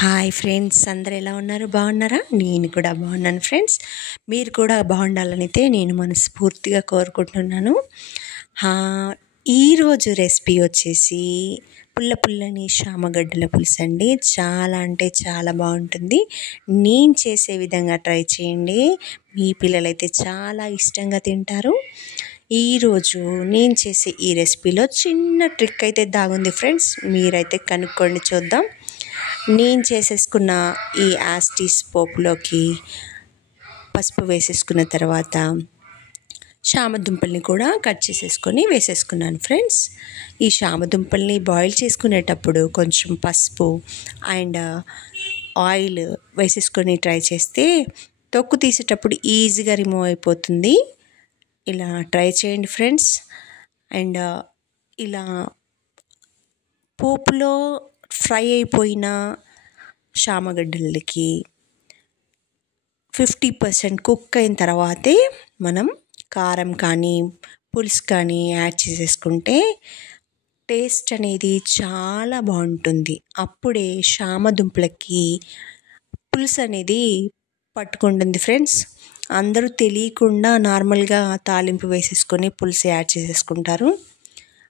Hi friends, అందరు ఎలా ఉన్నారు? బాగున్నారా? నేను కూడా బాగున్నాను ఫ్రెండ్స్. మీరు కూడా బాగుండాలనైతే నేను మనస్ఫూర్తిగా కోరుకుంటున్నాను. ఈరోజు రెసిపీ వచ్చేసి పుల్లని శామగడ్డల పులుసు అండి. చాలా అంటే చాలా బాగుంటుంది. నేను చేసే విధంగా ట్రై చేయండి. మీ పిల్లలైతే చాలా ఇష్టంగా తింటారు. ఈరోజు నేను చేసే ఈ రెసిపీలో చిన్న ట్రిక్ అయితే దాగుంది ఫ్రెండ్స్. మీరైతే కనుక్కోండి, చూద్దాం. నేను చేసేసుకున్న ఈ యాస్టీస్ పోపులోకి పసుపు వేసేసుకున్న తర్వాత శామదుంపల్ని కూడా కట్ చేసేసుకొని వేసేసుకున్నాను ఫ్రెండ్స్. ఈ శామదుంపల్ని బాయిల్ చేసుకునేటప్పుడు కొంచెం పసుపు అండ్ ఆయిల్ వేసేసుకొని ట్రై చేస్తే తొక్కు తీసేటప్పుడు ఈజీగా రిమూవ్ అయిపోతుంది. ఇలా ట్రై చేయండి ఫ్రెండ్స్. అండ్ ఇలా పోపులో ఫ్రై అయిపోయిన శామగడ్డలకి 50% కుక్ అయిన తర్వాతే మనం కారం కానీ పులుసు కానీ యాడ్ చేసేసుకుంటే టేస్ట్ అనేది చాలా బాగుంటుంది. అప్పుడే శామదుంపలకి పులుసు అనేది పట్టుకుంటుంది ఫ్రెండ్స్. అందరూ తెలియకుండా నార్మల్గా తాలింపు వేసేసుకొని పులుసు యాడ్ చేసేసుకుంటారు.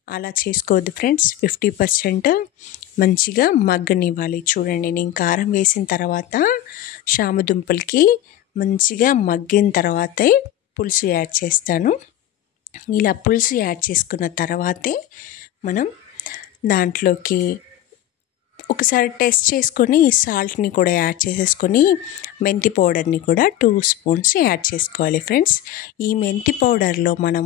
అలా చేసుకోవద్దు ఫ్రెండ్స్. 50% మంచిగా మగ్గనివ్వాలి. చూడండి, నేను కారం వేసిన తర్వాత శామదుంపలకి మంచిగా మగ్గిన తర్వాతే పులుసు యాడ్ చేస్తాను. ఇలా పులుసు యాడ్ చేసుకున్న తర్వాతే మనం దాంట్లోకి ఒకసారి టెస్ట్ చేసుకొని సాల్ట్ని కూడా యాడ్ చేసేసుకొని మెంతి పౌడర్ని కూడా 2 స్పూన్స్ యాడ్ చేసుకోవాలి ఫ్రెండ్స్. ఈ మెంతి పౌడర్లో మనం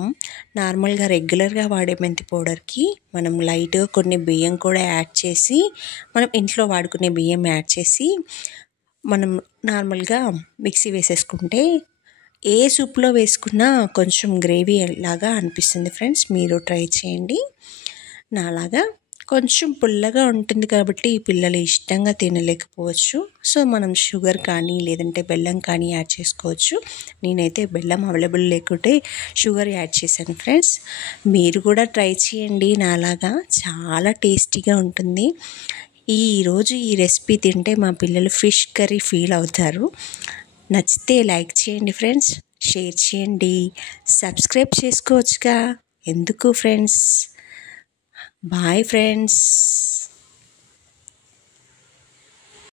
నార్మల్గా రెగ్యులర్గా వాడే మెంతి పౌడర్కి మనం లైట్గా కొన్ని బియ్యం కూడా యాడ్ చేసి, మనం ఇంట్లో వాడుకునే బియ్యం యాడ్ చేసి మనం నార్మల్గా మిక్సీ వేసేసుకుంటే ఏ సూప్లో వేసుకున్నా కొంచెం గ్రేవీ లాగా అనిపిస్తుంది ఫ్రెండ్స్. మీరు ట్రై చేయండి. నాలాగా కొంచెం పుల్లగా ఉంటుంది కాబట్టి పిల్లలు ఇష్టంగా తినలేకపోవచ్చు. సో మనం షుగర్ కానీ లేదంటే బెల్లం కానీ యాడ్ చేసుకోవచ్చు. నేనైతే బెల్లం అవైలబుల్ లేకుంటే షుగర్ యాడ్ చేశాను ఫ్రెండ్స్. మీరు కూడా ట్రై చేయండి. నాలాగా చాలా టేస్టీగా ఉంటుంది. ఈరోజు ఈ రెసిపీ తింటే మా పిల్లలు ఫిష్ కర్రీ ఫీల్ అవుతారు. నచ్చితే లైక్ చేయండి ఫ్రెండ్స్, షేర్ చేయండి, సబ్స్క్రైబ్ చేసుకోవచ్చుగా. ఎందుకు ఫ్రెండ్స్? Bye friends.